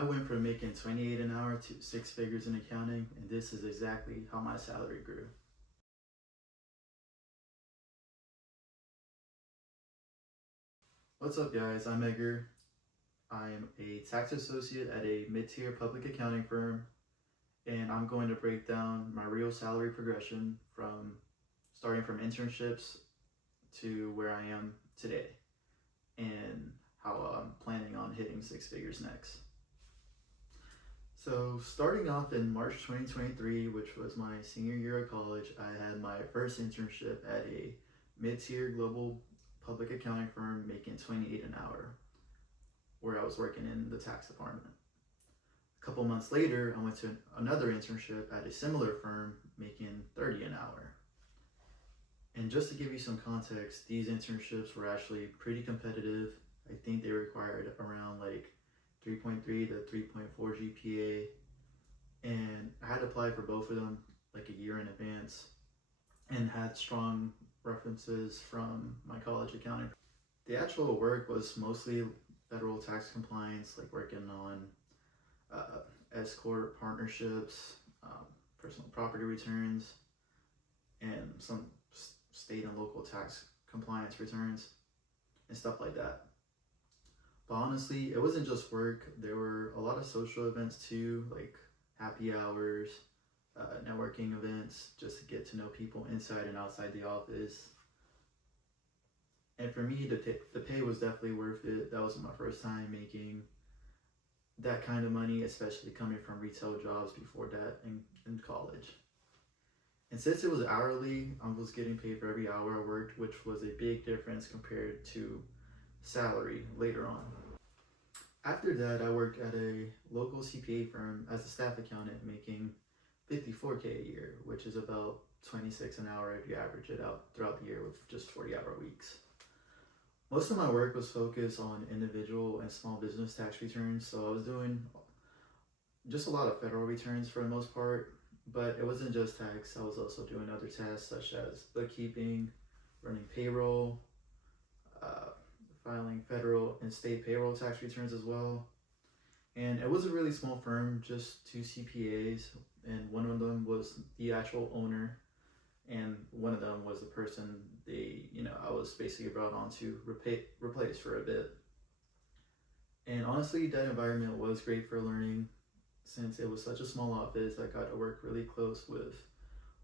I went from making 28 an hour to 6 figures in accounting, and this is exactly how my salary grew. What's up, guys? I'm Edgar. I'm a tax associate at a mid-tier public accounting firm, and I'm going to break down my real salary progression from starting from internships to where I am today, and how I'm planning on hitting 6 figures next. So starting off in March 2023, which was my senior year of college, I had my first internship at a mid-tier global public accounting firm making 28 an hour, where I was working in the tax department. A couple months later, I went to another internship at a similar firm making 30 an hour. And just to give you some context, these internships were actually pretty competitive. I think they required around like 3.3 to 3.4 GPA, and I had applied for both of them like a year in advance and had strong references from my college accounting. The actual work was mostly federal tax compliance, like working on S-corp partnerships, personal property returns, and some state and local tax compliance returns and stuff like that. But honestly, it wasn't just work. There were a lot of social events too, like happy hours, networking events, just to get to know people inside and outside the office. And for me, the pay was definitely worth it. That was my first time making that kind of money, especially coming from retail jobs before that in college. And since it was hourly, I was getting paid for every hour I worked, which was a big difference compared to salary later on. After that, I worked at a local CPA firm as a staff accountant, making $54K a year, which is about 26 an hour if you average it out throughout the year with just 40-hour weeks. Most of my work was focused on individual and small business tax returns, so I was doing just a lot of federal returns for the most part, but it wasn't just tax. I was also doing other tasks such as bookkeeping, running payroll, filing federal and state payroll tax returns as well. And it was a really small firm, just 2 CPAs, and one of them was the actual owner, and one of them was the person I was basically brought on to replace for a bit. And honestly, that environment was great for learning. Since it was such a small office, I got to work really close with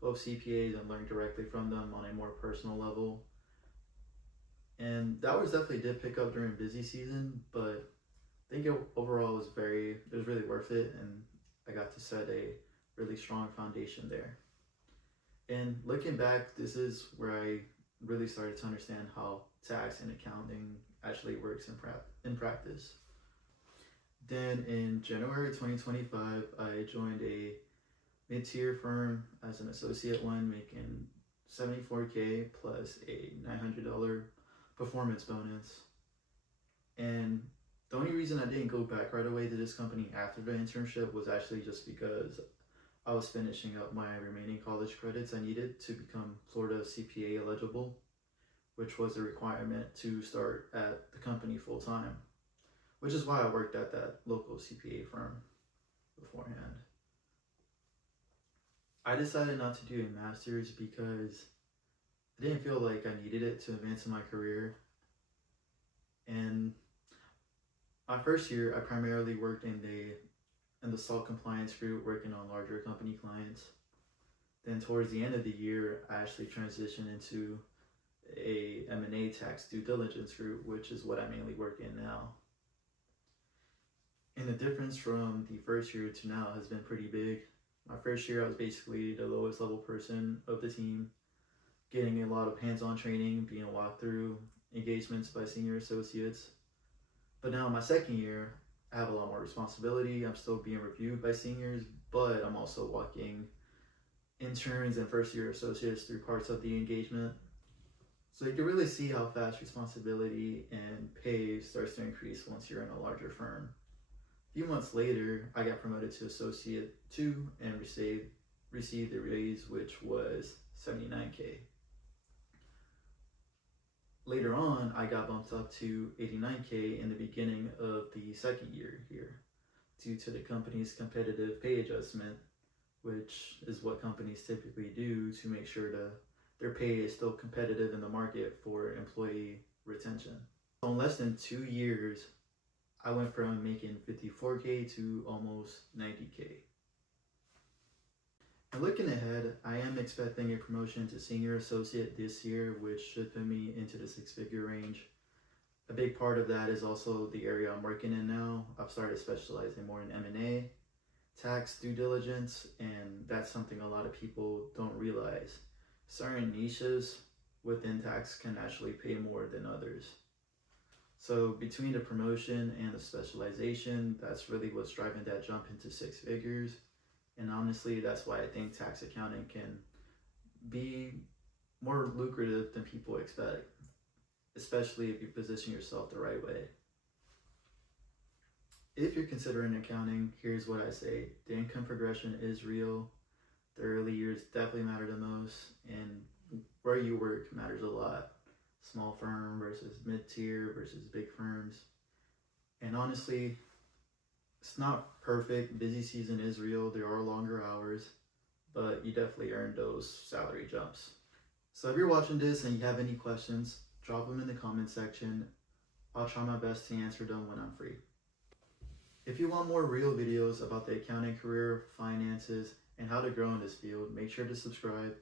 both CPAs and learn directly from them on a more personal level. And the hours definitely did pick up during busy season, but I think overall it was really worth it, and I got to set a really strong foundation there. And looking back, this is where I really started to understand how tax and accounting actually works in practice. Then in January 2025, I joined a mid-tier firm as an associate one, making $74K plus a $900 performance bonus. And the only reason I didn't go back right away to this company after the internship was actually just because I was finishing up my remaining college credits I needed to become Florida CPA eligible, which was a requirement to start at the company full time, which is why I worked at that local CPA firm beforehand. I decided not to do a master's because I didn't feel like I needed it to advance in my career. And my first year, I primarily worked in the SALT compliance group, working on larger company clients. Then towards the end of the year, I actually transitioned into a M&A tax due diligence group, which is what I mainly work in now. And the difference from the first year to now has been pretty big. My first year, I was basically the lowest level person of the team, getting a lot of hands-on training, being walked through engagements by senior associates. But now in my second year, I have a lot more responsibility. I'm still being reviewed by seniors, but I'm also walking interns and first-year associates through parts of the engagement. So you can really see how fast responsibility and pay starts to increase once you're in a larger firm. A few months later, I got promoted to Associate 2 and received a raise, which was $79K. Later on, I got bumped up to $89K in the beginning of the second year here, due to the company's competitive pay adjustment, which is what companies typically do to make sure their pay is still competitive in the market for employee retention. So in less than 2 years, I went from making $54K to almost $90K. And looking ahead, I am expecting a promotion to senior associate this year, which should put me into the 6-figure range. A big part of that is also the area I'm working in now. I've started specializing more in M&A, tax due diligence, and that's something a lot of people don't realize. Certain niches within tax can actually pay more than others. So between the promotion and the specialization, that's really what's driving that jump into 6 figures. And honestly, that's why I think tax accounting can be more lucrative than people expect, especially if you position yourself the right way. If you're considering accounting, here's what I say. The income progression is real. The early years definitely matter the most, and where you work matters a lot. Small firm versus mid-tier versus big firms. And honestly, it's not perfect. Busy season is real. There are longer hours, but you definitely earn those salary jumps. So if you're watching this and you have any questions, drop them in the comment section. I'll try my best to answer them when I'm free. If you want more real videos about the accounting career, finances, and how to grow in this field, make sure to subscribe.